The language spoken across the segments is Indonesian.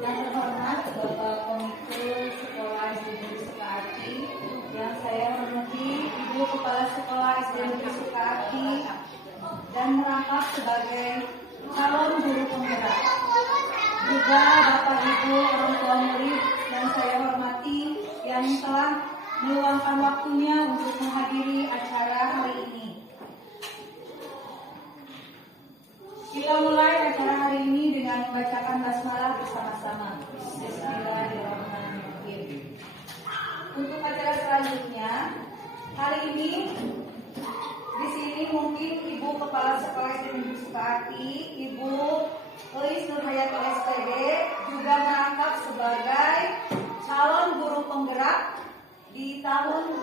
Yang terhormat Bapak Komite Sekolah SD Negeri Sukahati, yang saya hormati Ibu Kepala Sekolah SD Negeri Sukahati dan merangkap sebagai calon guru penggerak. Juga Bapak Ibu orang tua murid yang saya hormati yang telah meluangkan waktunya untuk menghadiri acara hari ini. Kita mulai acara hari ini dengan membacakan basmalah bersama-sama. Bismillahirrahmanirrahim. Untuk acara selanjutnya, hari ini di sini mungkin Ibu Kepala Sekolah SD Negeri Sukahati, Ibu Elis Nurhayati SPD juga merangkap sebagai calon guru penggerak di tahun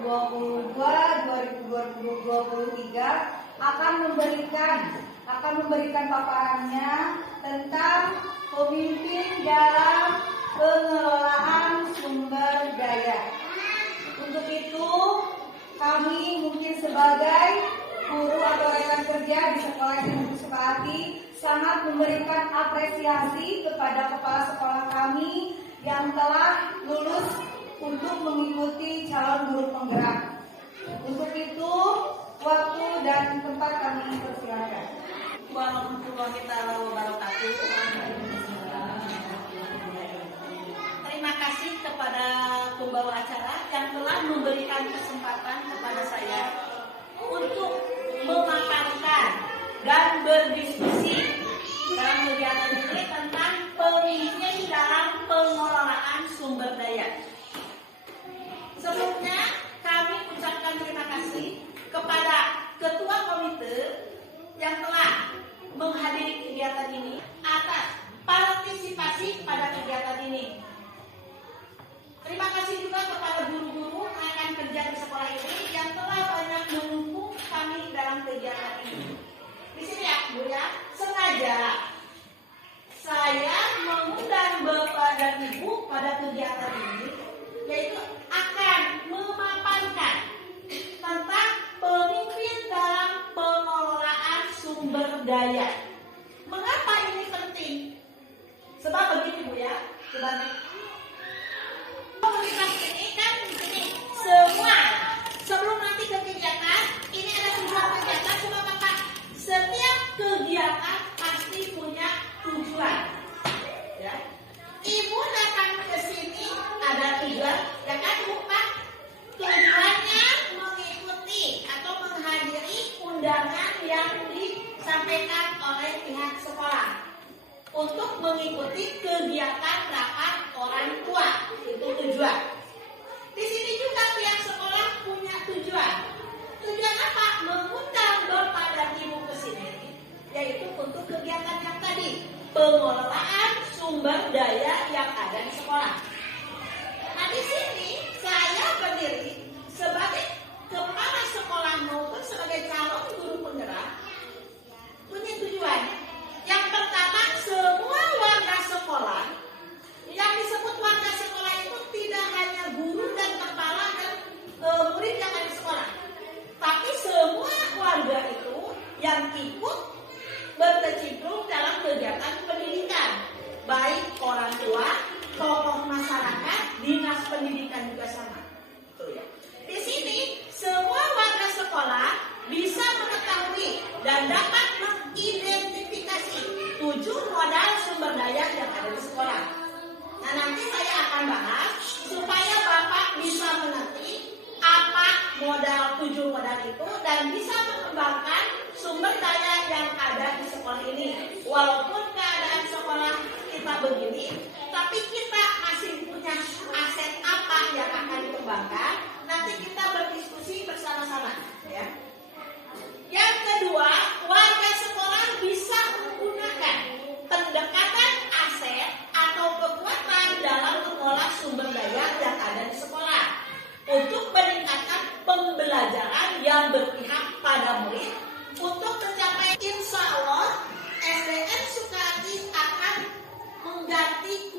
2022-2023 akan memberikan paparannya tentang pemimpin dalam pengelolaan sumber daya. Untuk itu, kami mungkin sebagai guru atau rekan kerja di Sekolah SD Negeri Sukahati sangat memberikan apresiasi kepada kepala sekolah kami yang telah lulus untuk mengikuti calon guru penggerak. Untuk itu, waktu dan tempat kami persilakan. Warahmatullahi wabarakatuh. Terima kasih kepada pembawa acara yang telah memberikan kesempatan kepada saya untuk memaparkan dan berdiskusi dalam kegiatan ini tentang pemimpin dalam pengelolaan sumber daya. Sebelumnya kami ucapkan terima kasih kepada Ketua Komite yang telah menghadiri kegiatan ini atas partisipasi pada kegiatan ini. Terima kasih juga kepada guru-guru rekan kerja di sekolah ini yang telah banyak mendukung kami dalam kegiatan ini. Di sini ya, Bu ya, sengaja saya mengundang Bapak dan Ibu pada kegiatan ini, yaitu akan memaparkan tentang pemimpin dalam pengelolaan sumber daya. Mengapa ini penting? Sebab begini Bu ya, komunikasi ini kan begini, semua sebelum nanti ke kegiatan, ini ada tujuan kegiatan, coba Bapak, setiap kegiatan pasti punya tujuan. Ya. Ibu datang ke sini ada tujuan, ya kan Bu Pak? Tujuannya mengikuti atau menghadiri undangan yang disampaikan oleh pihak sekolah untuk mengikuti kegiatan rapat orang tua, itu tujuan. Di sini juga pihak sekolah punya tujuan. Tujuan apa? Mengundang Bapak dan Ibu ke sini, yaitu untuk kegiatan yang tadi, pengelolaan sumber daya yang ada di sekolah. Nah di sini saya berdiri sebagai kepala sekolah maupun sebagai calon guru penggerak punya tujuan. Yang pertama, semua warga sekolah, yang disebut warga sekolah itu tidak hanya guru dan kepala dan murid yang ada di sekolah, tapi semua warga itu yang ikut berkecimpung dalam kegiatan pendidikan, baik orang tua, tokoh masyarakat, dinas pendidikan juga sama. Tuh ya. Di sini semua warga sekolah bisa mengetahui dan dapat mengidentifikasi 7 modal sumber daya yang ada di sekolah. Nah nanti saya akan bahas supaya Bapak bisa mengerti apa modal 7 modal itu dan bisa mengembangkan sumber daya yang ada di sekolah ini. Walaupun keadaan sekolah kita begini, tapi kita masih punya aset apa yang akan dikembangkan. Nanti kita berdiskusi bersama-sama, ya. Yang kedua, warga sekolah bisa menggunakan pendekatan aset atau kekuatan dalam mengolah sumber daya yang ada di sekolah untuk meningkatkan pembelajaran yang berpihak pada murid. Untuk mencapai, insya Allah SDN Sukahati akan mengganti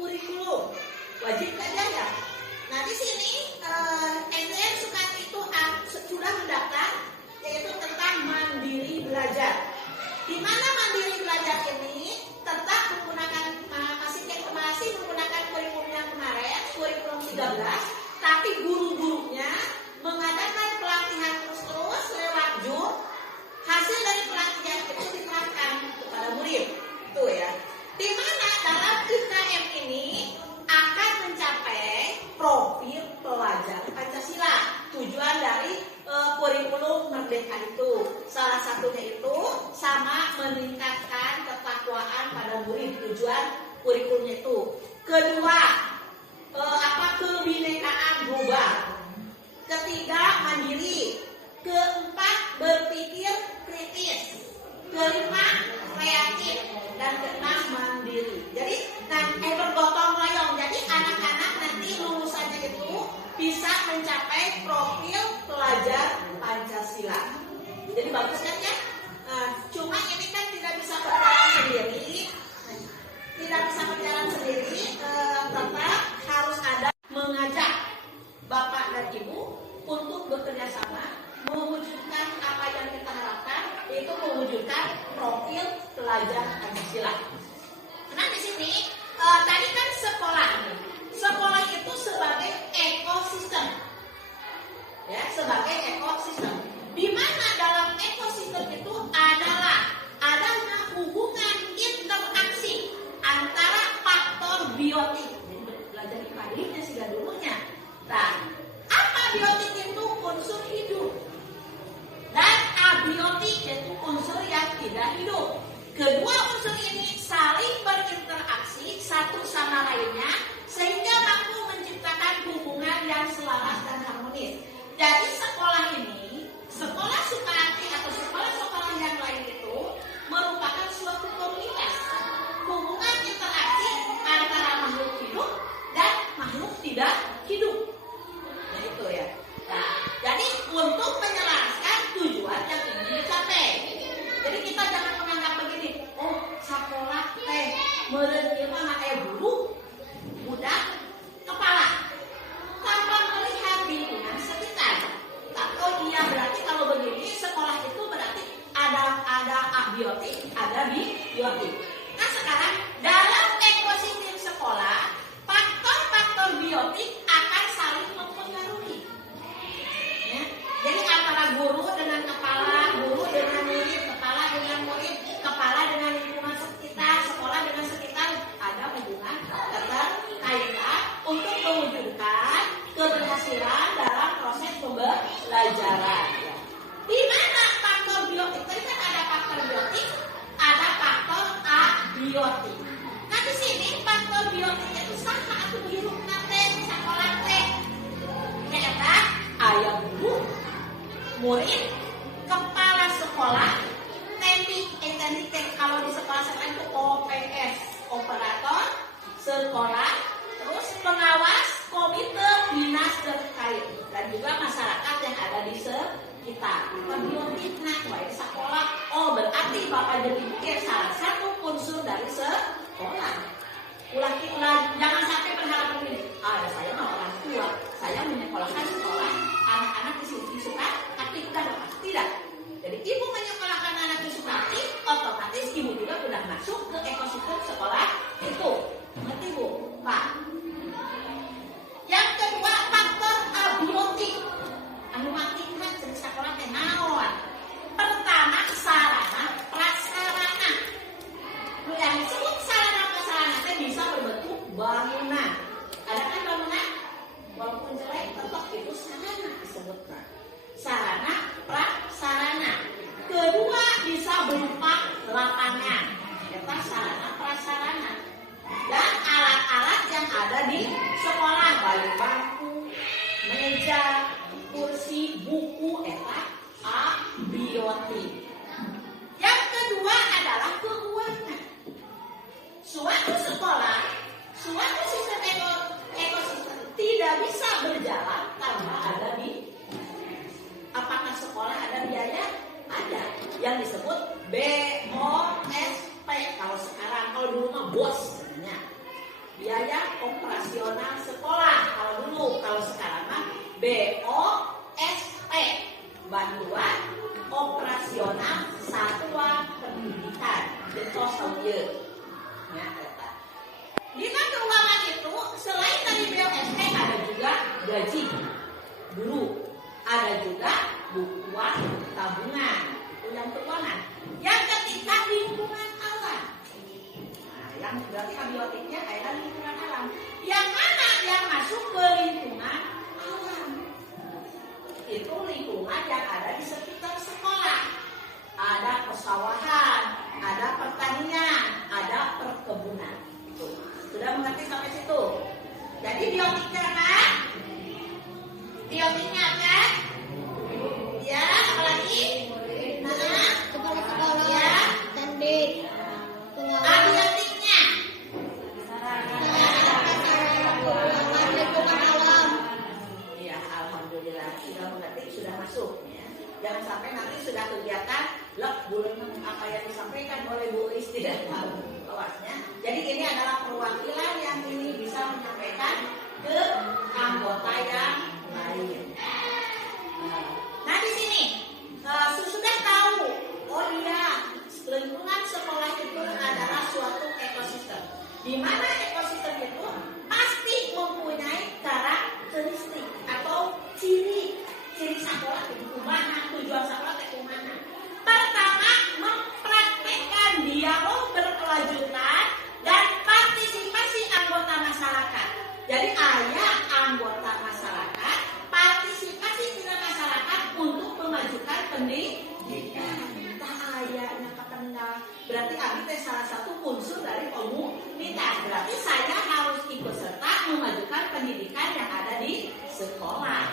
tugas, tapi guru-gurunya mengadakan pelatihan terus-terus lewat Zoom. Hasil dari pelatihan itu diterapkan kepada murid, itu ya. Di mana dalam IKM ini akan mencapai profil pelajar Pancasila. Tujuan dari kurikulum Merdeka itu salah satunya itu sama meningkatkan ketakwaan pada murid. Tujuan kurikulumnya itu. Kedua, kebinekaan global. Ketiga, mandiri. Keempat, berpikir kritis. Kelima, kreatif. Dan keenam, mandiri. Jadi bergotong royong. Jadi anak-anak nanti lulusannya itu bisa mencapai profil pelajar Pancasila. Jadi bagus kan ya? Cuma ini kan tidak bisa berjalan sendiri. Tidak bisa berjalan sendiri. Tetap harus ada mengajak Bapak dan Ibu untuk bekerja sama mewujudkan apa yang kita harapkan, itu mewujudkan profil pelajar Pancasila. Nah di sini tadi kan sekolah itu sebagai ekosistem, ya sebagai ekosistem. Di mana dalam ekosistem itu adalah adanya hubungan interaksi antara faktor biotik. Belajar IPA ini sudah dulunya. Nah, apa biotik itu? Unsur hidup. Dan abiotik yaitu unsur yang tidak hidup. Kedua unsur ini saling berinteraksi satu sama lainnya sehingga mampu menciptakan hubungan yang selaras dan harmonis. Jadi sekolah ini, sekolah Sukarakti atau sekolah-sekolah yang lain itu merupakan suatu komunitas. Hubungan interaksi antara makhluk hidup dan makhluk tidak hidup. Nah itu ya. Nah, jadi untuk menyelaraskan tujuan yang ingin dicapai. Jadi kita jangan menganggap begini, oh sekolah meureun ieu mah guru budak kepala tanpa melihat lingkungan sekitar. Atau dia berarti kalau begini sekolah itu berarti ada abiotik, ada biotik. Nah sekarang dalam ekosistem sekolah faktor-faktor biotik akan saling mempengaruhi. Ya. Jadi antara guru dengan kepala, guru dengan murid, kepala dengan murid, kepala dengan lingkungan sekitar, sekolah dengan sekitar ada hubungan keterkaitan untuk mewujudkan keberhasilan dalam proses pembelajaran. Di mana faktor biotik? Tadi kan ada faktor biotik, ada faktor abiotik. Nah di sini faktor biotiknya itu sama atau hirup nate sekolah teh. Nyata ayah guru, murid, kepala sekolah, teknik kalau di sekolah-sekolah itu OPS, operator sekolah, terus pengawas, komite dinas terkait, dan juga masyarakat yang ada di sekitar. Biotik nah, di sekolah, oh berarti Bapak jadi pikir salah satu unsur dari sekolah. Ulang, jangan sampai berharap begini. Saya mah orang tua, saya menyekolahkan sekolah anak-anak di sini suka aktifkan, tidak. Jadi ibu menyekolahkan anak di Sukarakti, otomatis ibu juga sudah masuk ke ekosistem sekolah itu. Ngerti Bu? Pak. Yang kedua faktor abiotik. Anu makinkan jadi sekolah teh naon? Pertama sarana prasarana. Yang disebut sarana prasarana teh bisa berbentuk bangunan. Ada kan bangunan? Walaupun jelek tetap itu sarana disebutkan. Sarana prasarana. Kedua bisa berupa lapangan. Itu sarana prasarana. Dan alat-alat yang ada di sekolah, baik bangku, meja, kursi, buku, eta abiotik. Yang kedua adalah keuangan. Suatu sekolah, suatu sistem ekosistem tidak bisa berjalan tanpa ada apakah sekolah ada biaya? Ada. Yang disebut BOSP. Kalau sekarang, kalau dulu mah BOS sebenarnya. Biaya operasional sekolah. Kalau dulu, kalau sekarang mah BOSP. Bantuan operasional satuan pendidikan. Jadi tahu ya. Di keuangan itu selain dari BOSP ada juga gaji guru, ada juga buku uang tabungan, itu yang keuangan. Yang ketiga lingkungan alam. Nah, yang berarti abiotiknya adalah lingkungan alam. Yang mana yang masuk ke lingkungan alam? Itu lingkungan yang ada di sekitar sekolah. Ada persawahan, ada pertanian, ada perkebunan. Sudah mengerti sampai situ? Jadi biotiknya apa? Biotiknya apa? Ya, apalagi? Kepala sekolah, Ya. candik, Abiotiknya. lingkungan alam. Ya, alhamdulillah sudah mengerti, sudah masuk. Ya. Jangan sampai nanti sudah kegiatan, lek bulan apa yang disampaikan oleh Bu Is tidak tahu. Awasnya. Jadi ini adalah perwakilan yang ini bisa menyampaikan ke anggota yang lain. Nah di sini sudah tahu, oh iya lingkungan sekolah itu adalah suatu ekosistem. Di mana ekosistem itu pasti mempunyai karakteristik atau ciri sekolah itu mana, tujuan sekolah itu mana. Pertama, mempraktekkan dialog berkelanjutan dan partisipasi anggota masyarakat. Jadi ayah anggota masyarakat, partisipasi dengan masyarakat untuk memajukan pendidikan. Tak ayahnya katanya. Berarti abi teh salah satu unsur dari komunitas. Berarti saya harus ikut serta memajukan pendidikan yang ada di sekolah.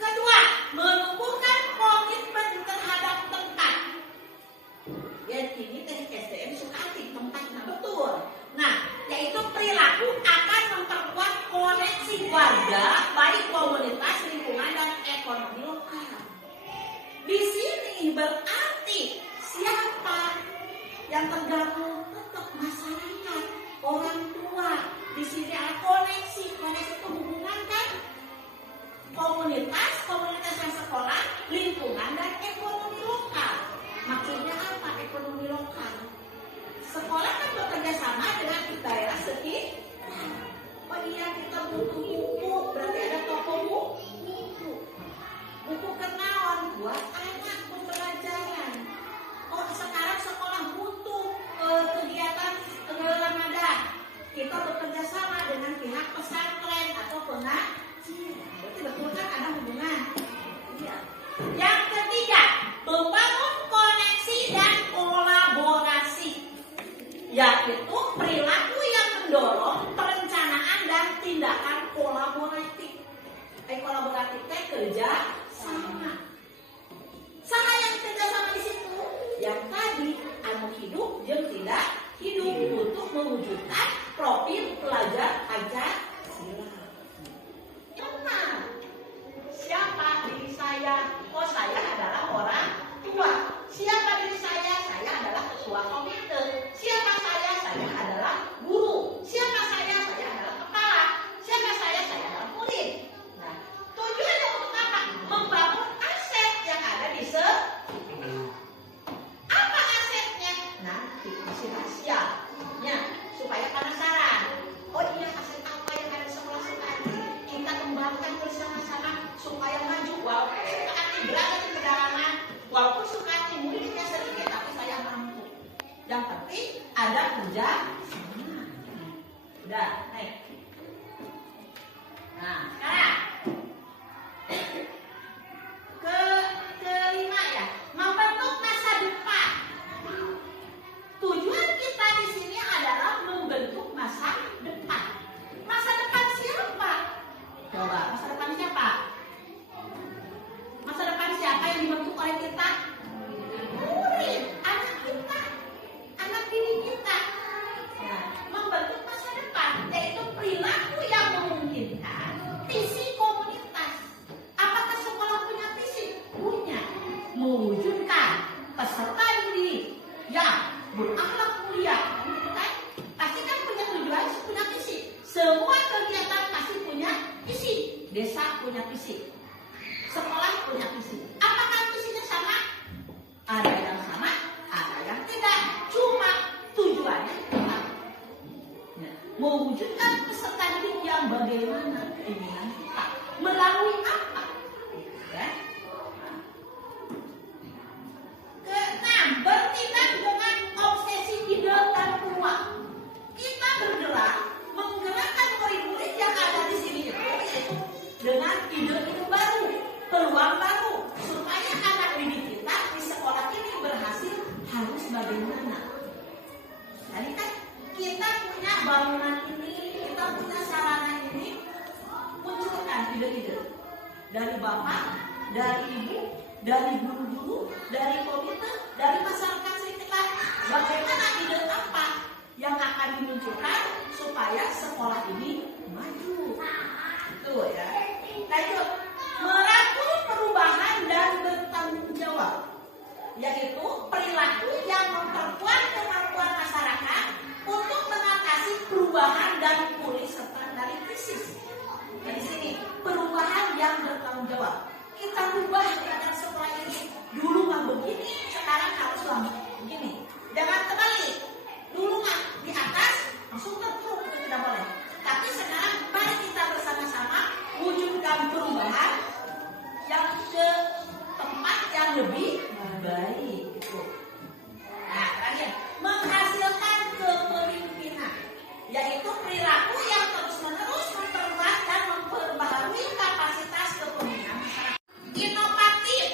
Kedua, menumbuhkan komitmen terhadap tempat. Ya ini teh SDM Sukati tempatnya betul. Nah, yaitu perilaku akan memperkuat koneksi warga, baik komunitas, lingkungan dan ekonomi lokal. Di sini berarti siapa yang tergabung? Tetap masyarakat, orang tua. Di sini ada koneksi itu menghubungkan komunitas yang sekolah, lingkungan dan ekonomi lokal. Maksudnya apa ekonomi lokal? Sekolah kan bekerja sama dengan daerah sekitar. Oh iya kita butuh buku, berarti ada toko buku. Buku kenalan buat anak pembelajaran. Oh sekarang sekolah butuh kegiatan Ramadan. Kita bekerja sama dengan pihak pesantren atau pengajian. Berarti betul kan ada hubungan. Iya. Yang ketiga, membangun koneksi dan kolaborasi, yaitu perilaku yang mendorong perencanaan dan tindakan kolaboratif. Kolaboratif teh kerja sama. Sana yang kerja sama di situ, yang tadi anu hidup jeung tidak hidup untuk mewujudkan profil pelajar Pancasila. Kenal siapa diri saya? Oh saya adalah orang tua. Siapa diri saya? Saya adalah ketua komite. Siapa saya? Saya adalah guru. Siapa saya? Saya adalah kepala. Siapa saya? Saya adalah murid. Nah, tujuannya untuk apa? Membangun aset yang ada di apa asetnya? Nanti masih rahasianya supaya penasaran. Oh iya aset apa yang ada di sekolah Sukati? Kita kembangkan bersama-sama supaya maju. Walaupun Sukati berada di pedalaman, walaupun Sukati muridnya sedikit, tapi saya mampu. Yang penting ada kerja sama. Udah, naik. Nah, sekarang kelima ya, membentuk masa depan. Tujuan kita di sini adalah membentuk masa depan. Masa depan siapa? Coba, masa depan siapa? Masa depan siapa yang dibentuk oleh kita? Murid, anak kita, anak didik kita. Nah, membentuk masa depan, yaitu perilaku yang memungkinkan visi komunitas. Apakah sekolah punya visi? Punya. Mewujudkan peserta didik yang berakhlak mulia, kan? Pasti kan punya tujuan, punya visi. Semua kegiatan pasti punya visi. Desa punya visi, sekolah punya visi. Apakah visinya sama? Ada yang sama, ada yang tidak. Cuma tujuannya tetap. Mewujudkan peserta didik yang bagaimana keinginan kita. dengan ide-ide baru, peluang baru, supaya anak didik kita di sekolah ini berhasil harus bagaimana. Jadi kan kita punya bangunan ini, kita punya sarana ini, munculkan ide-ide dari bapak, dari ibu, dari guru-guru, dari komite, dari masyarakat sekitar. Bagaimana ide apa yang akan dimunculkan supaya sekolah ini maju? Itu ya. Lanjut, merangkul perubahan dan bertanggung jawab, yaitu perilaku yang memperkuat kemampuan masyarakat untuk mengatasi perubahan dan pulih serta dari krisis. Di sini perubahan yang bertanggung jawab. Kita rubah keadaan sekolah ini. Dulu mah begini, sekarang harus begini. Jangan terbalik. Dulu mah di atas langsung tertruk, itu tidak boleh. Tapi sekarang mari kita bersama-sama wujudkan perubahan yang ke tempat yang lebih baik. Gitu. Nah, terakhir, menghasilkan kepemimpinan, yaitu perilaku yang terus-menerus memperkuat dan memperbaharui kapasitas kepemimpinan masyarakat. Inovatif,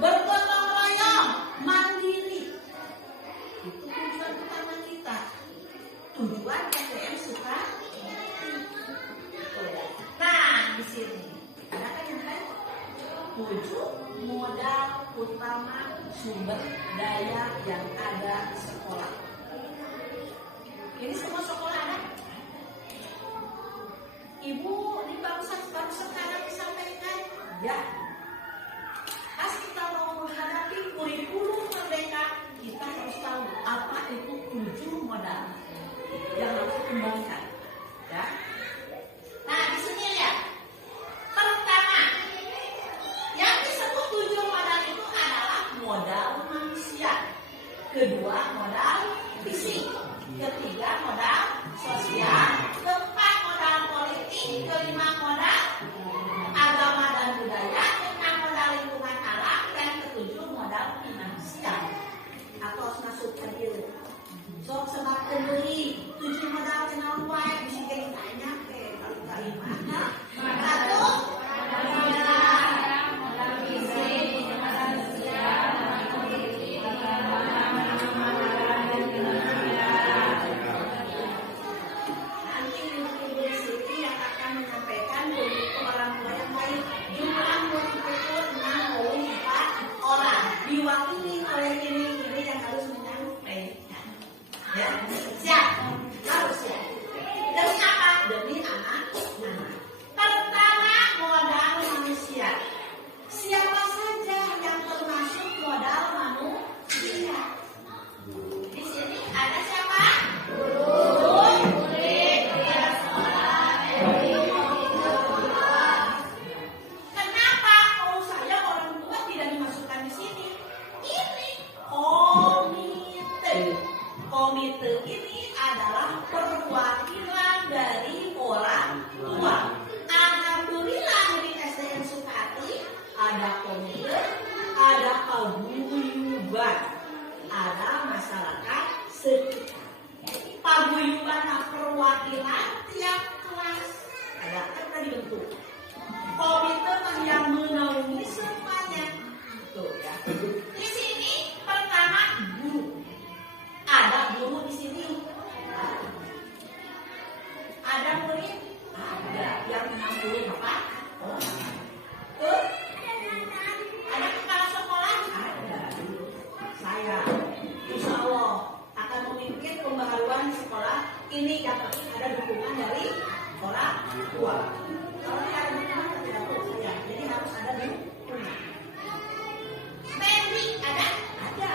bergotong royong, mandiri. Itu tujuan utama kita. Tujuan SDM suka. Nah, di sini ada kan yang lain? 7 modal utama sumber daya yang ada di sekolah. Ini semua sekolah ada. Ibu di baru sekarang disampaikan, ya. Pas kita mau menghadapi kurikulum merdeka, kita harus tahu apa itu 7 modal yang harus dikembangkan. Ya. Nah, di sini lihat. Pertama, yang disebut 7 modal itu adalah modal manusia. Kedua, modal fisik. Ketiga, modal sosial. Keempat, modal politik. Kelima, modal agama dan budaya. Keenam, modal lingkungan alam. Dan ketujuh, modal finansial. Atau masuk ke sok sebab kenduri 7 modal kenal wae bisa jadi banyak kalau kelima. Satu, modal fisik, modal sosial, modal politik, nanti ibu-ibu di sini yang akan menyampaikan untuk orang tua yang baik. Jumlah murid-murid 64 orang diwakili oleh ini yang harus menyampaikan. Ya, siap, harus ya. Demi apa? Demi anak-anak. Pertama, modal manusia. Siapa saja yang termasuk modal manusia? Di sini ada siapa? Guru, murid, pihak sekolah, kenapa kalau saya orang tua tidak dimasukkan di sini? Ini komite. Komite ini adalah perwakilan dari orang tua. Alhamdulillah di SDN Sukati ada komite, ada paguyuban, ada masyarakat sekitar. Paguyuban perwakilan tiap kelas ada kan dibentuk. Komite yang menaungi semuanya. Tuh ya. Di sini pertama guru. Ada guru di sini. Ada murid? Ada. Yang 60 apa? Oh. Tuh. Ada kepala sekolah? Ada. Saya insya Allah akan memimpin pembaharuan sekolah ini yang penting ada dukungan dari orang tua. Kalau tidak ada dukungan tidak perlu saya. Jadi harus ada dukungan. Pendik ada? Ada.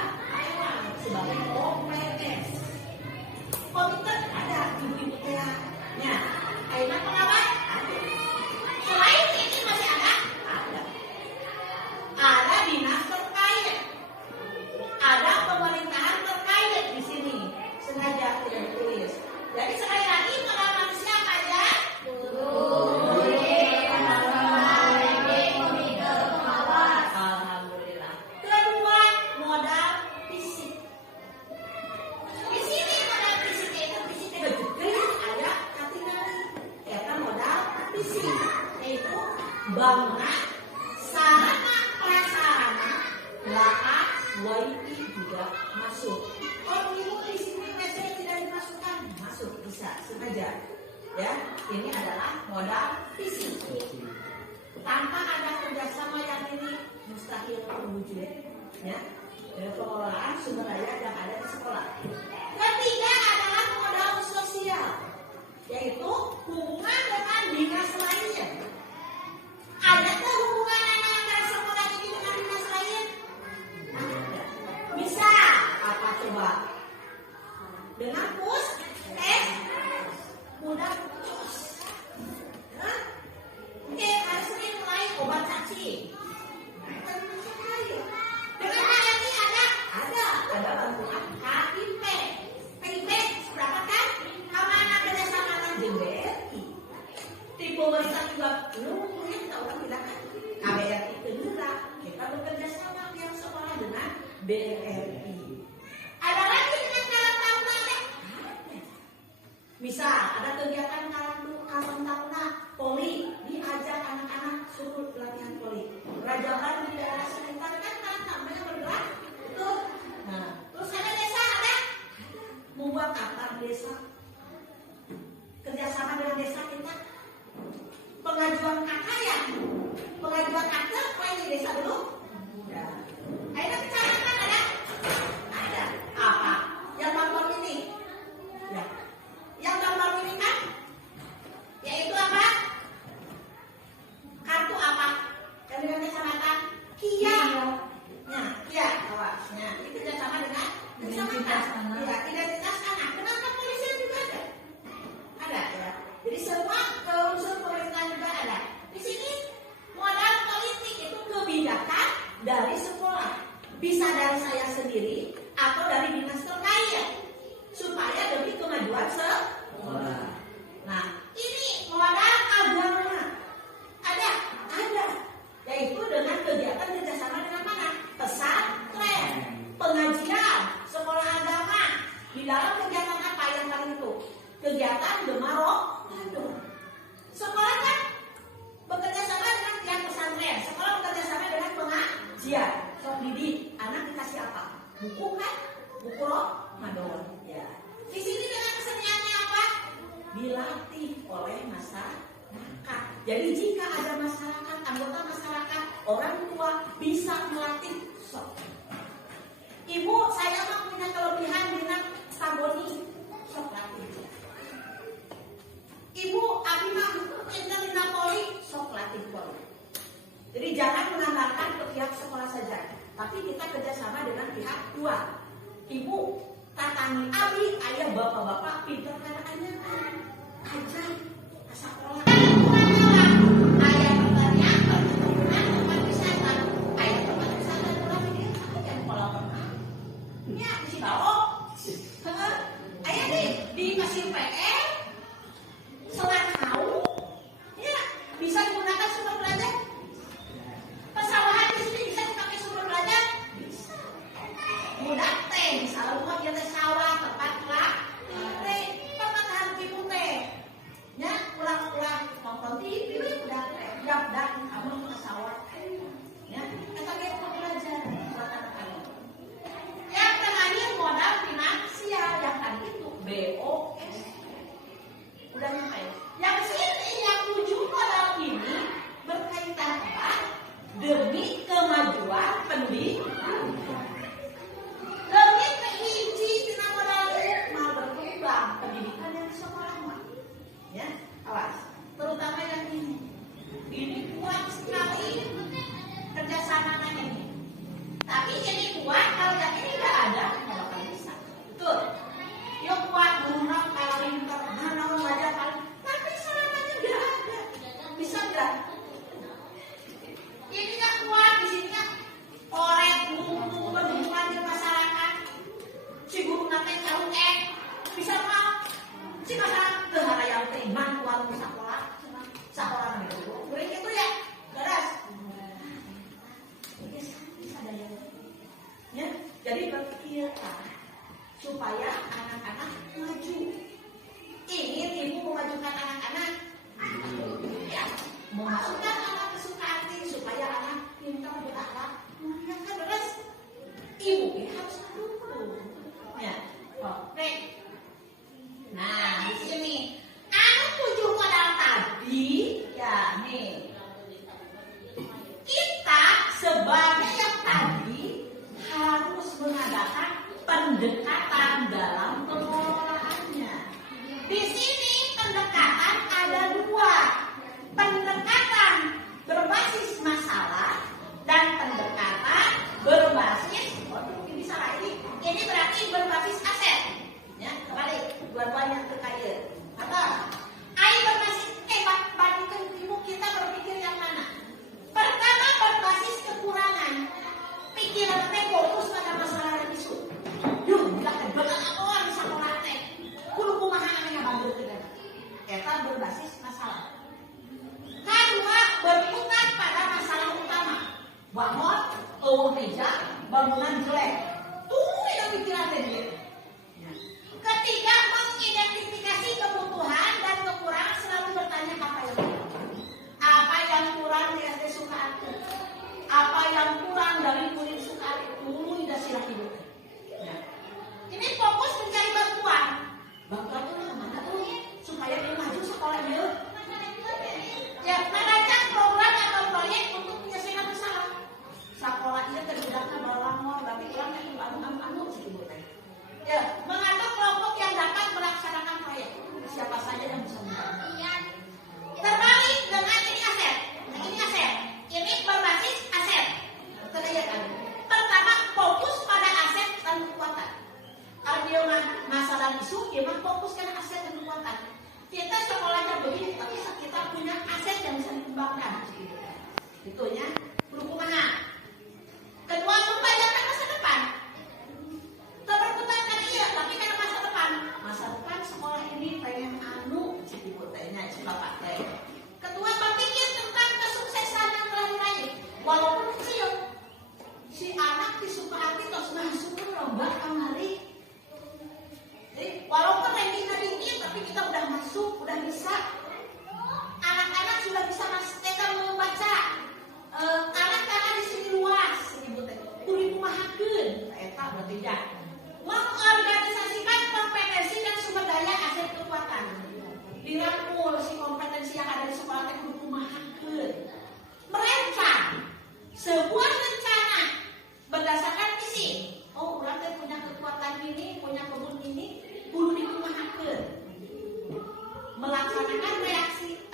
Sebagai OPS. Komite ada, ibu-ibu nya. Aina pengawas ada. Selain ini masih ada bangunan, sarana prasarana, lahan, wifi juga masuk. Kalau ibu di sini WC tidak dimasukkan, masuk bisa sengaja. Ya, ini adalah modal fisik. Tanpa ada kerjasama yang ini mustahil terwujud. Ya, pengelolaan sumber daya yang ada di sekolah. Ketiga adalah modal sosial, yaitu hubungan dengan dinas lainnya. Adakah hubungan anak dari sekolah ini dengan dinas lain? Ada. Bisa apa coba? Dengan pus, mudah cus. Oke, hari Senin mulai obat cacing. Dengan HMI ada bantuan KIP. KIP berapa kan? Kemana kerjasama dengan BRI? Tipe pemerintah juga belum tahu kan tidak kan? KBRI kedua kita bekerja sama yang sekolah dengan BRI. Ada lagi dengan kawan taruna ada? Misal ada kegiatan kawan taruna poli, diajak anak-anak suruh latihan poli. Rajakan di daerah sekitar kan kawan tarunanya bergerak, betul? Nah, terus ada desa ada? Membuat akar desa, kerjasama dengan desa kita. Pengajuan akta ya, pengajuan akta main di desa dulu. Ya. Ayo kecamatan ada? Ada. Apa? Yang baru ini? Ya. Yang baru ini kan? Yaitu apa? Kartu apa? Yang dengan kecamatan? Kia. Nah, kia. Awasnya. Ini kerjasama dengan kecamatan. Ya, identitas anak. Kenapa polisi juga ada? Ada ya. Jadi semua unsur pemerintahan juga ada. Di sini modal politik itu kebijakan dari sekolah. Bisa dari saya sendiri atau dari dinas terkait supaya demi kemajuan sekolah. Nah, ini modal agama ada, yaitu dengan kegiatan kerjasama dengan mana? Pesantren, pengajian, sekolah agama. Di dalam kegiatan apa yang paling itu? Kegiatan Gemaro. Sekolah kan bekerja sama dengan pihak pesantren, sekolah bekerja sama dengan pengajian. Sok didik, anak dikasih apa? Buku kan? Buku Ramadan. Ya. Di sini dengan keseniannya apa? Dilatih oleh masyarakat. Jadi jika ada masyarakat, anggota masyarakat, orang tua bisa melatih sok. Ibu, saya mah punya kelebihan dengan stagoni, sok latih. Ibu, abi mah pintar di Napoli, sok latih poli. Jadi jangan mengandalkan ke pihak sekolah saja, tapi kita kerjasama dengan pihak tua. Ibu, tatani abi, ayah bapak-bapak pintar karena ajar sekolah. Ayah pertanian, perkebunan, tempat wisata. Ayah tempat wisata adalah ini yang pola pernah. Ya, di Cibawo. Ayah di Pasir PR. Selat tahu, ya bisa digunakan sumber belajar. Pesawahan di sini bisa dipakai sumber belajar. Bisa. Mudah teh, misalnya rumah dia teh sawah, tempat lah, tempat hantu ibu teh. Ya, pulang-pulang nonton TV, udah teh, dak kamu ke sawah. Ya, kita dia mau belajar buat anak-anak. Yang terakhir modal finansial yang tadi itu BOS. Udah nyampe. Yang sini yang 7 modal ini berkaitan apa? Demi kemajuan pendidikan. Demi hiji tina modal mau berkembang pendidikan yang sekolah mah. Ya, awas. Terutama yang ini. Ini kuat sekali kerjasama ini. Tapi ini kuat kalau yang ini nggak ada, nggak bakal bisa. Betul. Yuk kuat burung kalau pintar, mana belajar paling. Tapi selamanya nggak ada. Bisa nggak? Ini nggak kuat di sini kan. Orek buku berhubungan dengan masyarakat. Si guru nanti jauh bisa mau. Si masyarakat dengar yang teriman warung sekolah, sekolah itu. Murid itu ya, beres. Bisa ada yang, ya. Jadi berpikirlah supaya anak-anak maju. Ingin ibu memajukan anak-anak, ya, memasukkan anak ke bangunan jelek. Tuh yang pikirannya dia. Ketiga, mengidentifikasi kebutuhan dan kekurangan, selalu bertanya apa yang kurang. Apa yang kurang di SD Sukaati? Apa yang kurang dari kulit Sukaati? Tidak silah hidup. Ini fokus mencari bantuan. Bantuan itu kemana tuh? Supaya dia maju sekolahnya. Ya, merancang program atau proyek untuk menyelesaikan masalah. Sekolahnya tergedaknya balangor, tapi orang yang anu sebetulnya. Ya, mengatur kelompok yang dapat melaksanakan proyek. Siapa saja yang bisa membantu. Terbalik dengan ini aset. Ini aset. Ini berbasis aset. Terlihat. Pertama, fokus pada aset dan kekuatan. Kalau dia masalah isu, dia fokus pada aset dan kekuatan. Kita sekolahnya begini, tapi kita punya aset yang bisa dikembangkan. Itunya berhubungan. Kedua, membayangkan masa depan. Keberkutan iya, tapi karena masa depan. Masa depan sekolah ini pengen anu, ciputenya, cipapak. Kedua, berpikir tentang kesuksesan yang telah diraih. Walaupun kecil, si anak disukai terus masuk ke lomba kemari. Jadi, walaupun rankingnya tinggi, tapi kita udah masuk, udah bisa. Anak-anak sudah bisa membaca. Anak-anak di sini luas, kuring kumahakeun, eta berarti ya. Mengorganisasikan kompetensi dan sumber daya aset kekuatan. Dirangkul si kompetensi yang ada di sekolah teh kumahakeun. Merancang sebuah rencana berdasarkan misi. Oh, urang teh punya kekuatan ini, punya kebun ini, kudu dikumahakeun. Melaksanakan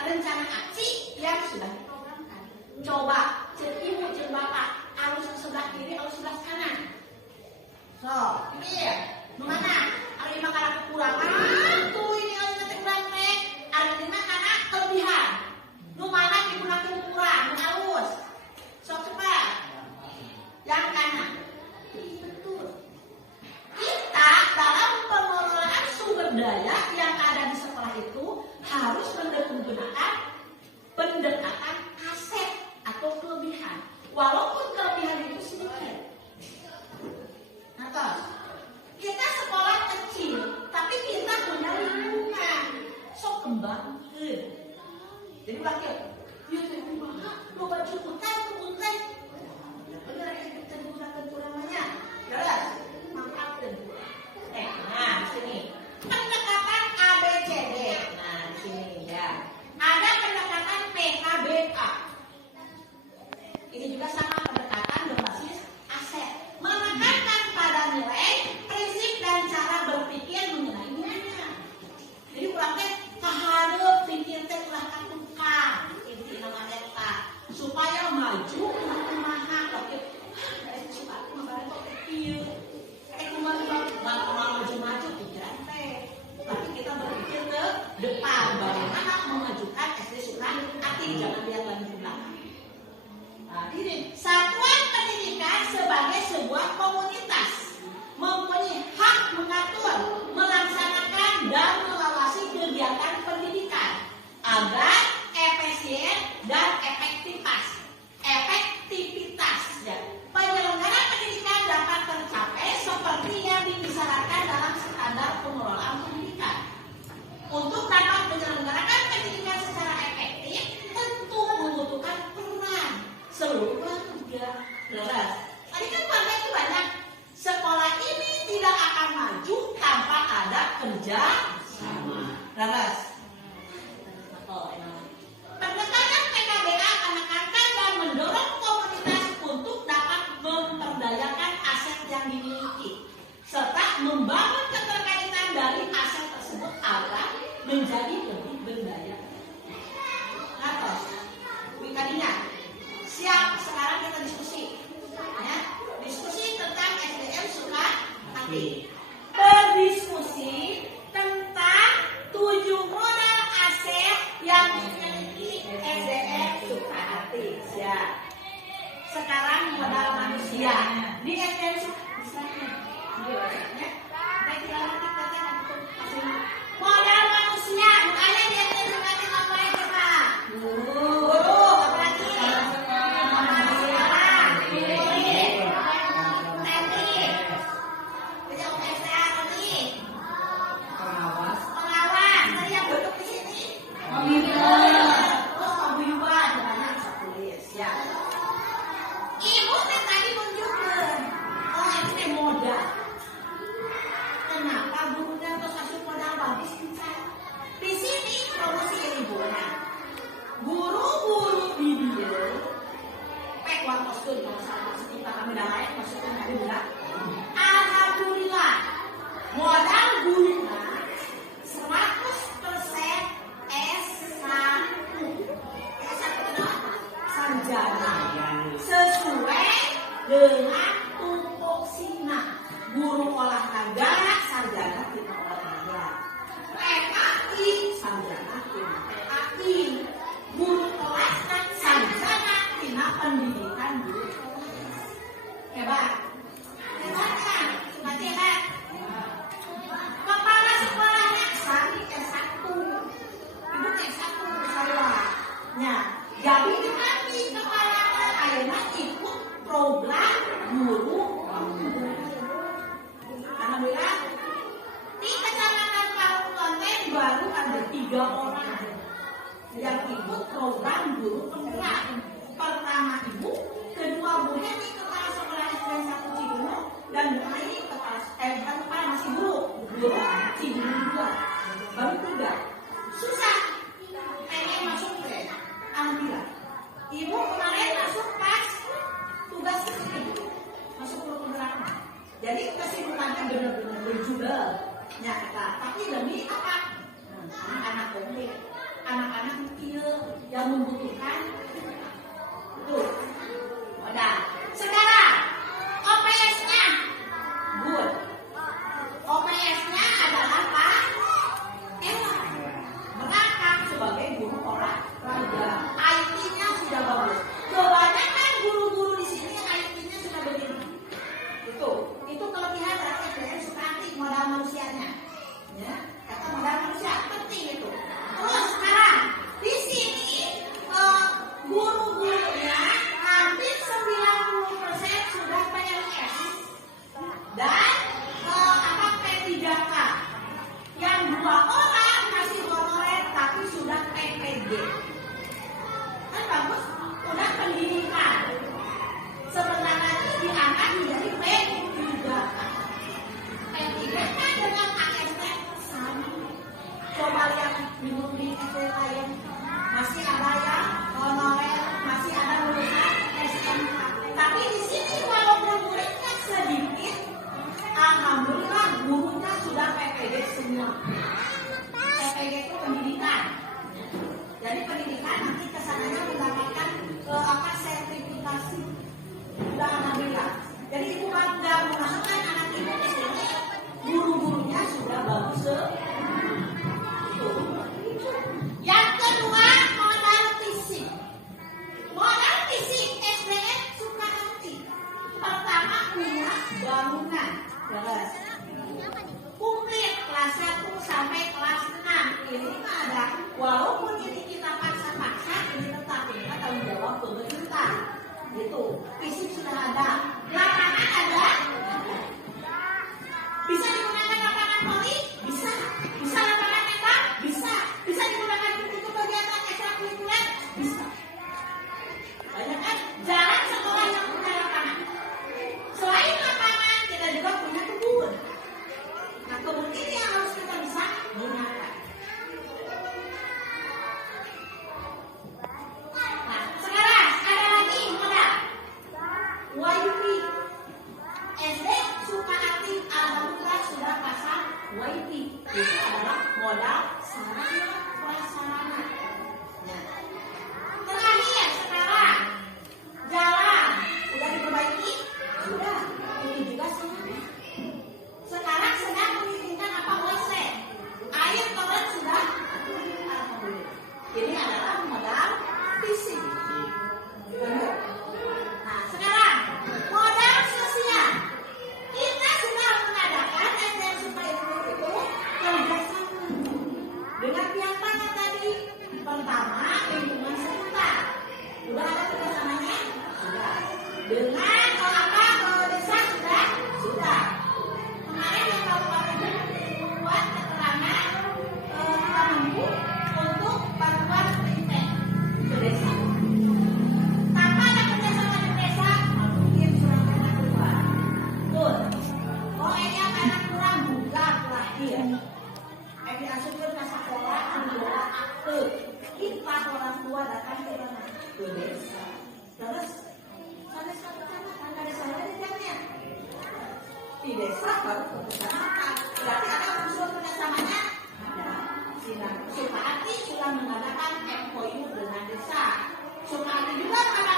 rencana aksi yang sudah diprogramkan. Coba cek ibu, cek bapak, arus sebelah kiri, arus sebelah kanan. So, ini ya, mana? Hari ini karena kekurangan, tuh ini harus nanti kurang nek. Hari ini karena kelebihan. Nu mana digunakan kurang, arus. So, cepat. Yang kanan. Betul. Kita dalam pengelolaan sumber daya yang ada di sekolah itu harus menggunakan pendekatan aset atau kelebihan. Walaupun kelebihan itu sedikit. Nah, kita sekolah kecil, tapi kita punya lingkungan. So kembangkan. Jadi wakil, ya terima, lo baju hutan, kebuntan. Bener kita digunakan kurangannya. Jelas, maafkan. Nah sini pendekatan ABCD. Nah sini ya. Ada pendekatan PKBA. Ini juga sama pendekatan berbasis aset. Menekankan pada nilai, prinsip dan cara berpikir mengenai nilainya. Jadi kurangnya keharap pikir teh ulah katukang. Inti nama eta supaya maju ulah kumaha tapi suka aku mabare kok kieu. Maju pikiran teh. Tapi kita berpikir ke depan bagaimana memajukan SD Sukaati, jangan lihat lagi ke belakang. Nah, ini satuan pendidikan sebagai sebuah komunitas mempunyai hak mengatur, melaksanakan dan mengawasi kegiatan pendidikan agar efisien dan efektivitas. Ya. Penyelenggaraan pendidikan dapat tercapai seperti yang disarankan dalam standar pengelolaan pendidikan. Untuk dapat menyelenggarakan pendidikan secara efektif, tentu membutuhkan peran seluruh keluarga. Jelas. Tadi kan keluarga itu banyak. Sekolah ini tidak akan maju tanpa ada kerja sama. Jelas. Pendekatan PKBA menekankan dan mendorong komunitas untuk dapat memperdayakan aset yang dimiliki, serta membangun keterkaitan dari aset tersebut agar menjadi lebih berdaya. Atas, wikadinya. Siap, sekarang kita diskusi. Ya, diskusi tentang SDM Sukaati. Berdiskusi tentang 7 modal aset yang dimiliki SDM Sukaati. Siap. Sekarang modal manusia di SDM Sukaati. Modal manusia, ada di SDM Sukaati ngapain coba? Guru, apalagi? sarjana sesuai dengan tupoksinya. Guru olahraga sarjana tina olahraga, PKI sarjana tina PKI, guru kelas sarjana tina pendidikan guru kelas. Hebat, hebat kan? Berarti hebat. Kepala sekolahnya Sari S1, ibu S1 saya. Nah, jadi kami kepala ayeuna ikut program guru. Alhamdulillah, di Kecamatan Parukonten baru ada 3 orang yang ikut program guru penggerak. Pertama ibu, kedua bunya di kepala sekolah SD 1 Cibungu, dan bukan ini kepala masih guru Cibungu 2, baru 3. Susah, pengen masuk ke, alhamdulillah. Ibu kemarin masuk pas tugas kesini, masuk guru penggerak. Jadi kesibukannya benar-benar berjubel, ya kata. Tapi demi apa? Anak-anak konkret, anak-anak kecil yang membutuhkan. Tuh, udah. Sekarang OPS-nya, good. OPS-nya adalah Pak Ella, berangkat sebagai guru olahraga. IT-nya sudah bagus. Kebanyakan guru-guru di sini IT-nya sudah begini. Itu kelebihan dari SDM Sukarti, modal manusianya. Ya, kata modal manusia penting itu. Terus sekarang di sini guru-gurunya hampir 90% sudah PNS dan P3K. Yang 2 orang masih honorer tapi sudah PPG. Kan bagus, udah pendidikan. Sebenarnya itu diangkat menjadi P3K. P3K dengan AST sama. Coba lihat di SD lain, masih ada yang honorer, masih ada lulusan SMK. Tapi di sini walaupun muridnya sedikit, alhamdulillah gurunya sudah PPG semua. PPG itu pendidikan. Jadi pendidikan nanti kesananya mendapatkan sertifikasi. Sudah alhamdulillah. Jadi ibu bangga memasukkan anak ibu ke sini, guru-gurunya sudah bagus. Yang kedua, modal fisik. Modal fisik SDN Sukarti. Pertama punya bangunan. Jelas. Komplit kelas 1 sampai kelas 6. Ini ada, walaupun ini kita paksa-paksa, ini tetap kita tanggung jawab pemerintah. Gitu. Fisik sudah ada. Lapangan ada. Bisa digunakan lapangan voli? Bisa. Bisa lapangan tembak? Bisa. Bisa digunakan untuk kegiatan ekstrakurikuler? Bisa. Banyak kan? Jarang sekolah yang punya lapangan. Selain lapangan, kita juga punya kebun. Nah, kebun ini yang harus kita bisa gunakan. Nah, sekarang ada lagi modal WiFi. SD Sukarti alhamdulillah sudah pasang WiFi. Itu adalah modal sarana prasarana. Nah, terakhir sekarang jalan udah diperbaiki, sudah. Itu juga sama. Sekarang sedang menginginkan apa WC? Air toilet sudah. Alhamdulillah. Ini adalah modal fisik. Nah, sekarang modal sosial. Kita sudah mengadakan SDN Sukarti itu kerjasama dengan pihak mana tadi? Pertama, lingkungan sekitar. Sudah ada kerjasamanya? Sudah. Dengan desa sudah. Kemarin yang Kabupaten membuat keterangan kita mampu untuk bantuan fintech ke desa. Tanpa ada kerjasama di desa, mungkin suratnya keluar. Betul. Oh iya karena kurang buka terakhir. Diasuhkan ke sekolah, ambil akte. Kita orang tua datang ke desa. Terus ada satu kecamatan, ada saya di jamnya. Di desa baru ke kecamatan. Berarti ada unsur kerjasamanya. Ada. Sukarti sudah mengadakan MOU dengan desa. Sukarti juga pada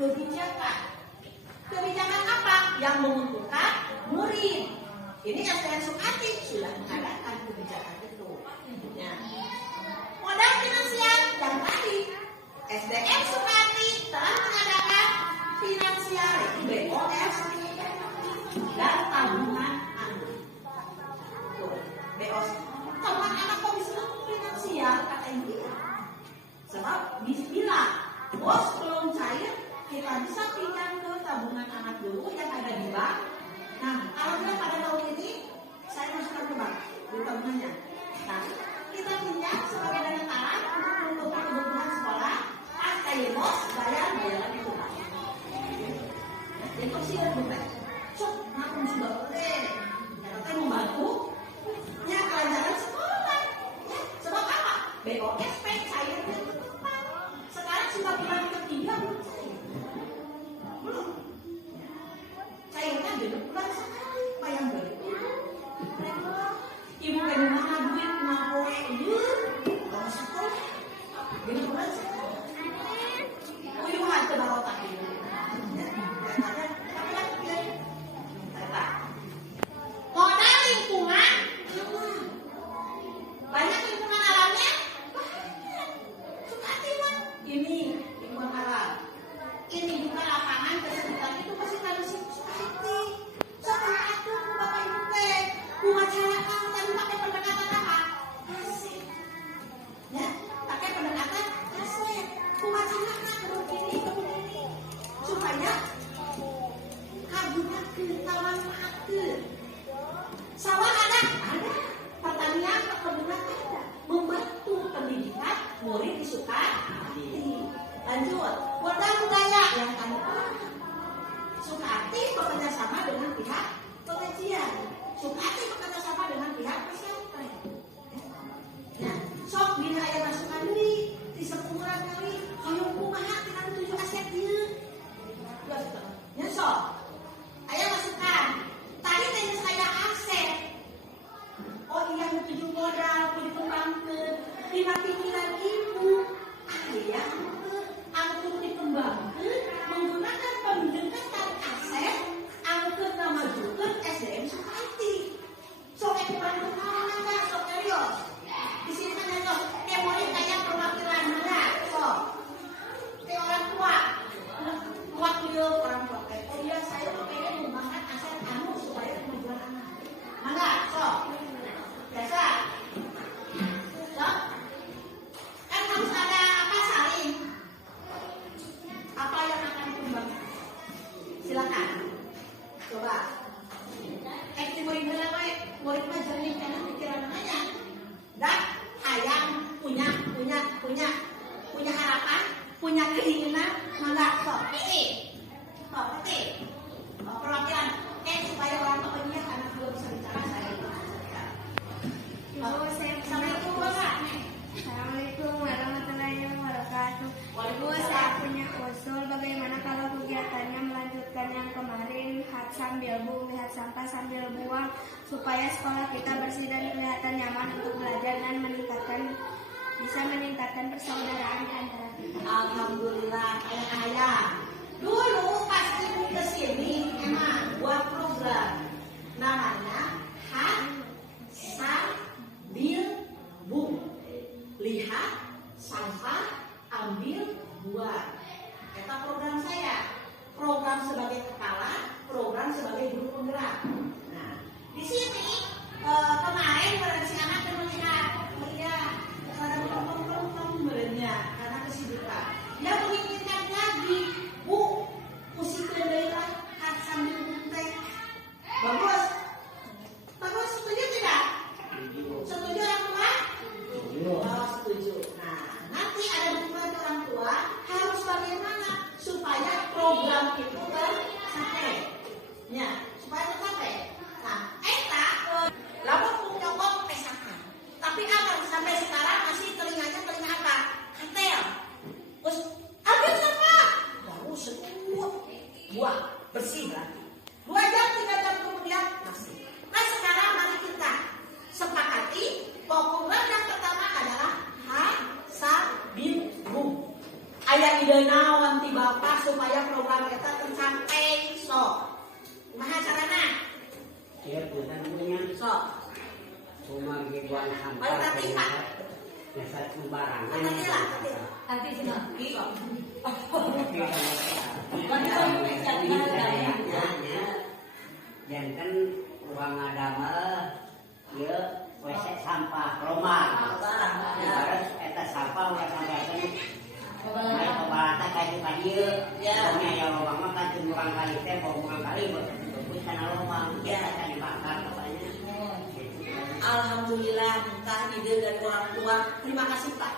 kebijakan. Kebijakan apa? Yang menguntungkan murid. Ini SDN Sukati sudah mengadakan kebijakan itu. Ya. Modal finansial yang tadi SDN Sukati telah mengadakan finansial itu BOS dan tabungan anak. Tuh, BOS. Tabungan anak kok bisa finansial kata ibu? Sebab bila bos belum cair, kita bisa pinjam ke tabungan anak dulu yang ada di bank. Nah, alhamdulillah pada tahun ini saya masukkan ke bank di tabungannya. Nah, kita pinjam sebagai dana talang untuk kebutuhan sekolah. Pas cair bos, bayaran itu kan. Itu sih berbeda. Cuk, maklum sudah boleh. Ya, kita membantu. Ya, pelajaran sekolah. Ya, sebab apa? BOSP cair itu tepat. Sekarang sudah bulan ketiga belum cair. Belum. Cairnya dulu bulan sekali. Bayang beli. Ibu dari mana duit mau kalau sekolah? Jadi bulan sekali. Oh, ibu ada bawa tak ibu. Modal lingkungan, banyak lingkungan alamnya. Sukati kan? Ini lingkungan alam. Ini juga lapangan kesehatan itu pasti harus Sukati. Soalnya aku bapak ibu teh, mewacanakan tadi pakai pendekatan apa? Asik. Ya, pakai pendekatan asik. Mewacanakan begini supaya kagunan kita manfaatkan. Sawah ada, pertanian, perkebunan ada, membantu pendidikan murid disukati. Lanjut, modal budaya yang kami Sukati bekerja sama dengan pihak pengajian, Sukati bekerja sama dengan pihak pesantren. Nah, sok bila ayah masukkan diri di sepuluhan kali, kalau kumaha kita tujuh aset dia. Ya sok, ayah masukkan. Tadi tanya saya aset. Oh iya, tujuh modal, dikembangkan, dimatiin ibu. Ayah, aku dikembangkan menggunakan pendekatan aset, aku memajukan SDN Sukati. Sok kurang kenalan enggak, sok serius. Di sini kan ada memori kayak perwakilan mana, sok. Kayak orang tua, wakil orang tua. Oh iya, saya pengen mengembangkan aset kamu supaya kemajuan anak. Mangga, sok. Biasa. Sok. Kan harus ada apa saling. Apa yang akan dikembangkan? Silakan. Coba. Murid mah jernih karena pikiran namanya. Dan ayam punya harapan, punya keinginan, mangga sok. Petik. Perwakilan. Supaya orang tuanya karena belum bisa bicara saya. Assalamualaikum Bapak. Assalamualaikum warahmatullahi wabarakatuh. Ibu, saya punya usul bagaimana kalau kegiatannya melanjutkan yang kemarin, lihat sambil lihat sampah sambil buang, supaya sekolah kita bersih dan kelihatan nyaman untuk belajar dan bisa meningkatkan persaudaraan antara kita. Alhamdulillah, ayah. Dulu pasti ke sini emang buat program namanya sambil bung. Lihat sampah, ambil, buang. Itu program saya. Program sebagai kepala, program sebagai guru penggerak. Nah, di sini kemarin berarti anak melihat, karena berenya karena kesibukan. Dia menginginkan lagi, Bu, musik daerah hak sambil teh. Bagus. Setuju tidak? Setuju orang tua? Oh, setuju. Nah, nanti ada dukungan orang tua harus bagaimana supaya program itu tercapai. Ya, supaya tercapai. Nah, lapor nyokong pesakan. Tapi apa sampai sekarang masih telinganya telinga apa? Kantel. Terus ambil sampah. Baru semua buang bersih berarti. 2 jam 3 jam kemudian masih. Nah sekarang mari kita sepakati program yang pertama adalah sambil bung. Ayat ide naon ti Bapak supaya program eta tercapai sok. Kumaha carana? Iya, bukan punya Sok. rumah ribuan sampah. Balik tadi, Pak. Dasar sembarangan. Tadi lah, tadi. Nanti sini. Sok. Jangan ruang ada mah, ya WC sampah rumah. Ibarat eta sampah ulah sampai Mai pebalata kayu kadieu. Ya. Pokoknya ya lobang mah kan urang kali teh bawa urang kali beus kana lobang. Ya kan dibakar katanya. Alhamdulillah minta ide dari orang tua. Terima kasih Pak.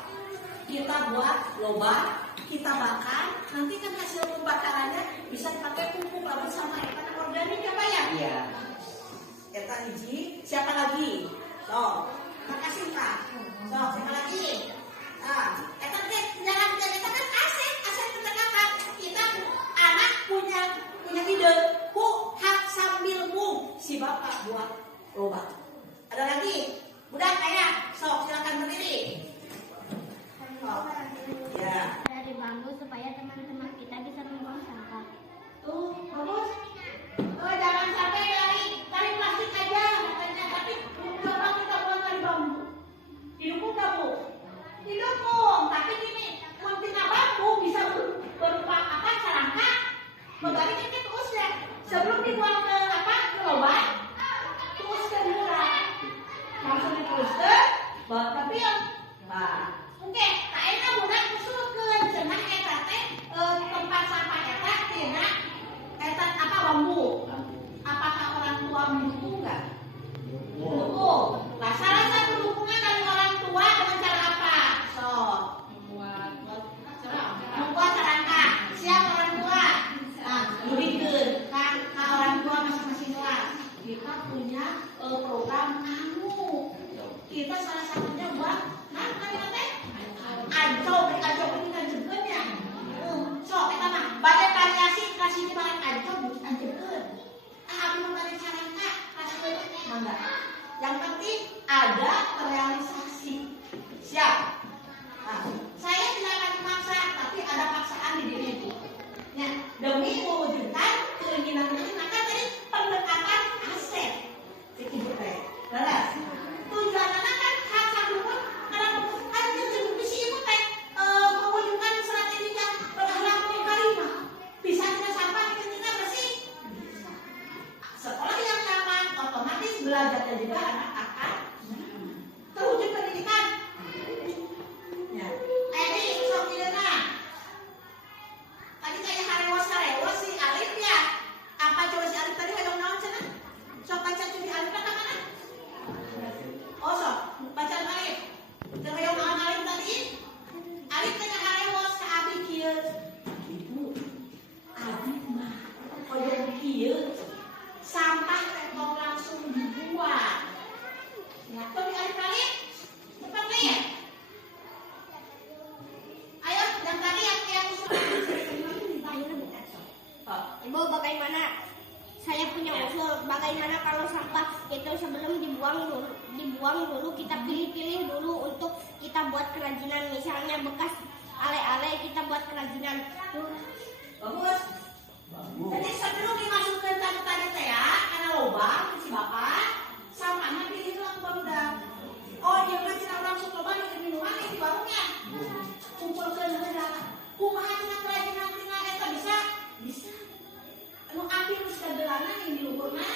Kita buat lobang, kita bakar. Nanti kan hasil pembakarannya bisa dipakai pupuk lah bersama makanan organik ya Pak ya. Iya. Eta hiji, siapa lagi? So, makasih Pak. So, siapa lagi? Nah, eta teh jangan kita kan aset ketegakan. Kita anak punya ide, hak sambil bung si bapak buat lobang. Ada lagi? Budak ayah, sok silakan berdiri. Ya. Dari bambu supaya teman-teman kita bisa membuang sampah. Tuh, bagus. Jangan sampai dari plastik aja, katanya. Tapi coba kita buat dari bambu. Didukung gak Bu? Didukung. Tapi gini, pentingnya bambu bisa berupa apa? Serangka. Membalik ini terus ya. Sebelum dibuang ke lobang, terus ke murah. Langsung diteruskan, buat ke film. Nah, oke. Tak enak budak usulkeun cenah eta teh tempat sampah eta tina eta apa bambu. Apakah orang tua mendukung nggak? Mendukung. Nah, salah satu dukungan dari orang tua dengan cara apa? So, membuat serangka. Siap orang tua. Nah, berikan kan orang tua masing-masing kelas. Kita punya program anu. Kita salah satunya buat ancol ini kan jemputnya. So, kita mah banyak variasi kasih di barang ancol jemput. Abi mau cari caranya kasih mangga. Yang penting ada terrealisasi. Siap. Nah, saya tidak akan memaksa, tapi ada paksaan di diri itu. Ya, demi mewujudkan keinginan ini, maka tadi pendekatan aset. Ibu teh. Jelas. Tujuannya kan hak sambil dalam misi ibu teh mewujudkan strategi yang berakhlak karimah. Bisa tidak sampah ketika bersih. Sekolah yang nyaman otomatis belajarnya juga anak akan terwujud pendidikan. Ya. Ini sok ideuna. Tadi kayak harewas si Alif ya. Apa coba si Alif tadi ngomong naon cenah? Sok baca cumi Alif kata mana? Oh sok baca Alif. Teu ngomong naon Alif tadi? Alif teh harewas ka abi kieu. Ibu. Abi mah koyo kieu. Sampah tong langsung dibuang. Ya, tuh di Alif. Cepat ya. Ayo, yang tadi yang Ibu, bagaimana? Saya punya usul. Bagaimana kalau sampah itu sebelum dibuang dulu kita pilih-pilih dulu untuk kita buat kerajinan. Misalnya bekas ale-ale kita buat kerajinan. bagus. Jadi sebelum dimasukkan tadi teh ya, karena lobang si bapak, sampahnya pilihlah barudak. Oh, dia mah tidak langsung lobang di minuman di warungnya. Kumpulkan heula. Kumaha cenah kerajinan tina eta bisa? Anu ambil segelana yang diluhurna,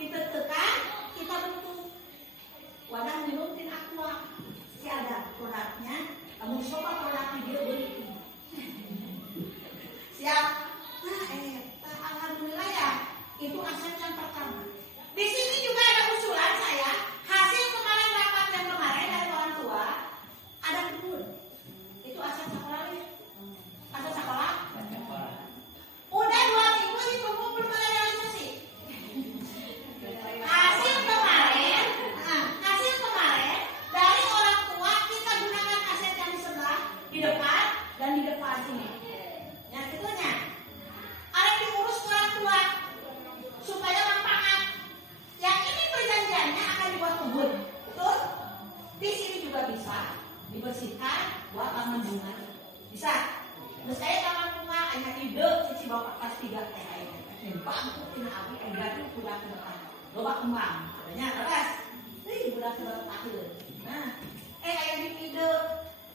kita tekan, kita bentuk wadah minum tin aqua. Si ada produknya, kamu coba produknya dia beli. Siap? Nah, alhamdulillah ya, itu aset yang pertama. Di sini juga ada usulan saya, hasil kemarin rapat yang kemarin dari orang tua, ada kebun. Itu aset sekolah ya? Aset sekolah? Udah 2 minggu ditunggu belum ada realisasi. Hasil kemarin dari orang tua kita gunakan aset yang di sebelah, di depan dan di depan sini. Yang itunya, ada diurus orang tua supaya lapangan bapak kelas 3 teh ayeuna. Bangku tina abdi berarti budak depan. Loba kembang. Katanya keras. Budak depan. Nah, aya di ide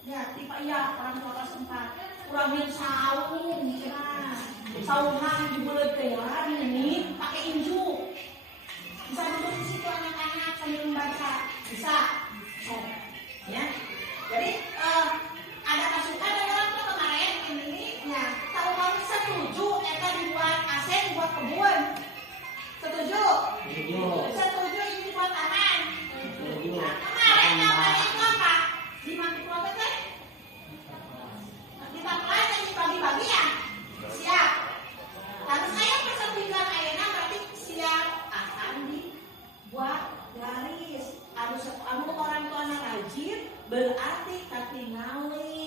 ya tipe iya orang tua kelas 4 kurang yang saung nah saungan di bulan teh ini pakai injuk bisa duduk di situ anak-anak sambil membaca bisa ya jadi ada pasukan dari orang tua kemarin ini ya kalau kamu setuju kita dibuat AC dibuat kebun setuju setuju ini buat taman nah, kemarin namanya itu apa di Mangkurat teh dibagi dibagi-bagi ya siap lalu saya persetujuan ayeuna berarti siap akan dibuat garis anu orang tua anak rajin berarti katingali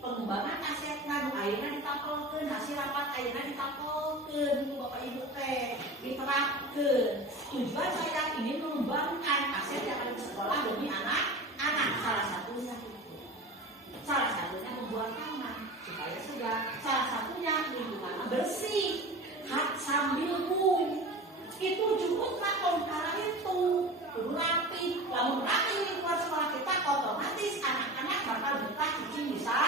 pengembangan asetna nu ayeuna ditapelkeun hasil rapat ayeuna ditapelkeun ku bapak ibu teh diterapkeun tujuan saya ingin mengembangkan aset yang ada di sekolah demi anak-anak salah satunya membuat taman supaya sudah salah satunya lingkungan bersih hak sambil bung itu cukup kan kalau itu perlu rapi lamun rapi lingkungan sekolah kita otomatis anak-anak bakal betah cicing bisa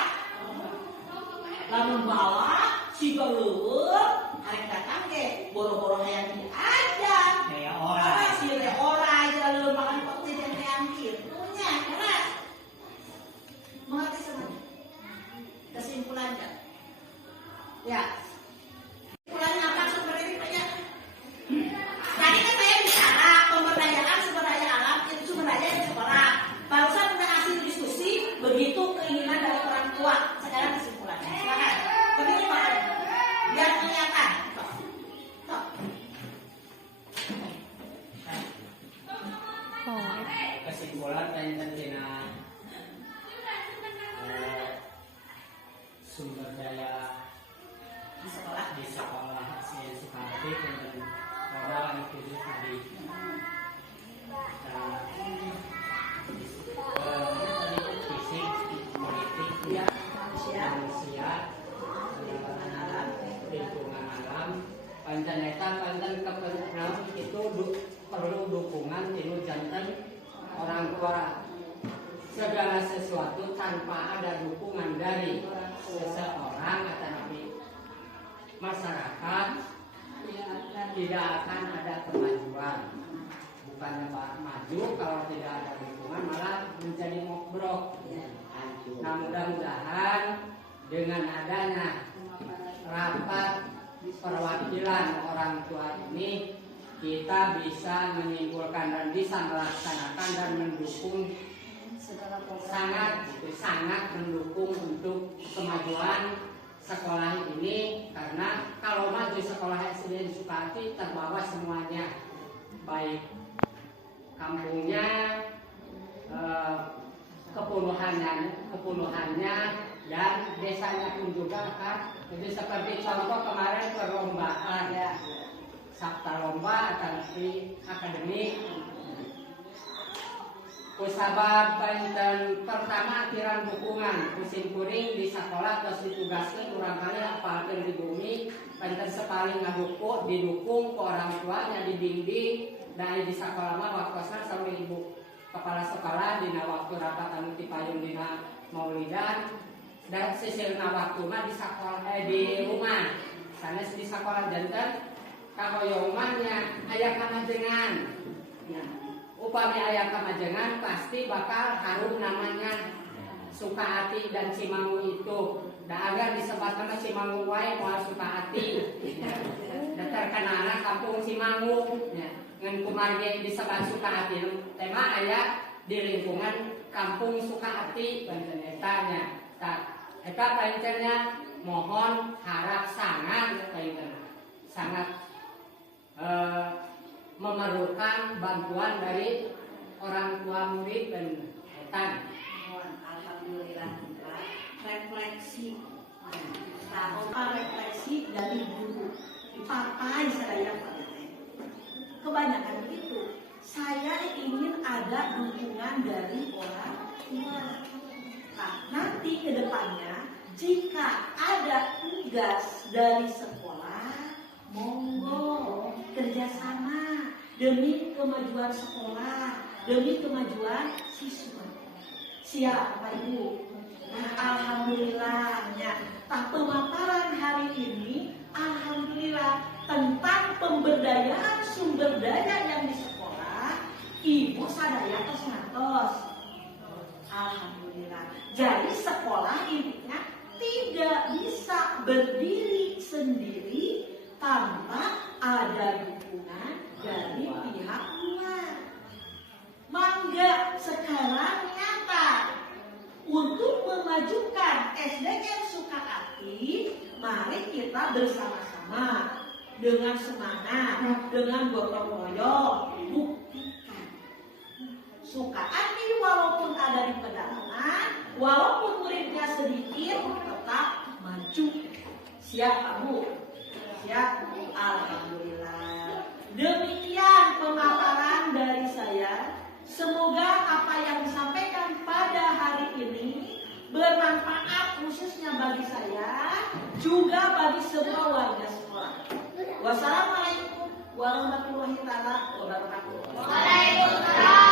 lamun bawa si galeueur arek datang ge boro-boro hayang diajar kayak orang si orang galeueur makan putih dan hayang kitunya keras mengerti semuanya kesimpulannya ya kesimpulannya apa sebenarnya banyak tadi kan saya bicara pemberdayaan sumber daya alam itu sumber daya di sekolah barusan udah hasil diskusi begitu keinginan dari orang tua sekarang kesimpulannya silakan begini Pak biar kelihatan kesimpulan pentingnya sumber daya di sekolah saya seperti dan orang itu tadi fisik politik ya manusia lingkungan alam panten kepentingan itu perlu dukungan tinu jantan orang tua segala sesuatu tanpa ada dukungan dari seseorang atau masyarakat tidak akan ada kemajuan. Bukannya maju kalau tidak ada lingkungan malah menjadi mokbrok. Nah mudah-mudahan dengan adanya rapat perwakilan orang tua ini kita bisa menyimpulkan dan bisa melaksanakan dan mendukung sangat mendukung untuk kemajuan sekolah ini karena kalau maju sekolah SD di Sukahati terbawa semuanya baik kampungnya kepuluhannya dan desanya pun juga kan jadi seperti contoh kemarin perlombaan ya sabta lomba atau akademik kusabab banten pertama akhiran dukungan kusim kuring di sekolah terus ditugaskan kurang kali apalagi di bumi banten sepaling ngadukung didukung ke orang tuanya dibimbing dari di sekolah mah waktunya sama ibu kepala sekolah dina waktu rapat anu ti payung dina maulidan dan sisirna waktu mah di sekolah di rumah sanes di sekolah janten kahoyongmannya aya kamajengan upami aya kamajengan pasti bakal harum namanya Sukahati dan Cimangu itu. Da agar disebut nama Cimangu wae moal Sukahati. Da terkenalna kampung Cimangu nya. Ngan kumarge disebut Sukahati tema aya di lingkungan kampung Sukahati banten eta nya. Tah eta pancennya mohon harap sangat sangat memerlukan bantuan dari orang tua murid dan etan. Alhamdulillah refleksi dari guru papai saya kebanyakan begitu. Saya ingin ada dukungan dari orang tua. Nah, nanti ke depannya jika ada tugas dari sekolah Monggo kerjasama demi kemajuan sekolah, demi kemajuan siswa. Siap Bapak Ibu? Nah, alhamdulillahnya, pemaparan hari ini alhamdulillah tentang pemberdayaan sumber daya yang di sekolah, Ibu sadaya tos ngantos. Alhamdulillah. Jadi sekolah intinya tidak bisa berdiri sendiri tanpa ada dukungan dari pihak luar. Mangga sekarang nyata untuk memajukan SDM Sukahati, mari kita bersama-sama dengan semangat, dengan gotong royong, buktikan Sukahati walaupun ada di pedalaman, walaupun muridnya sedikit, tetap maju. Siap Pak Bu? Siap? Alhamdulillah. Demikian pemaparan dari saya. Semoga apa yang disampaikan pada hari ini bermanfaat khususnya bagi saya, juga bagi semua warga sekolah. Wassalamualaikum warahmatullahi wabarakatuh. Waalaikumsalam.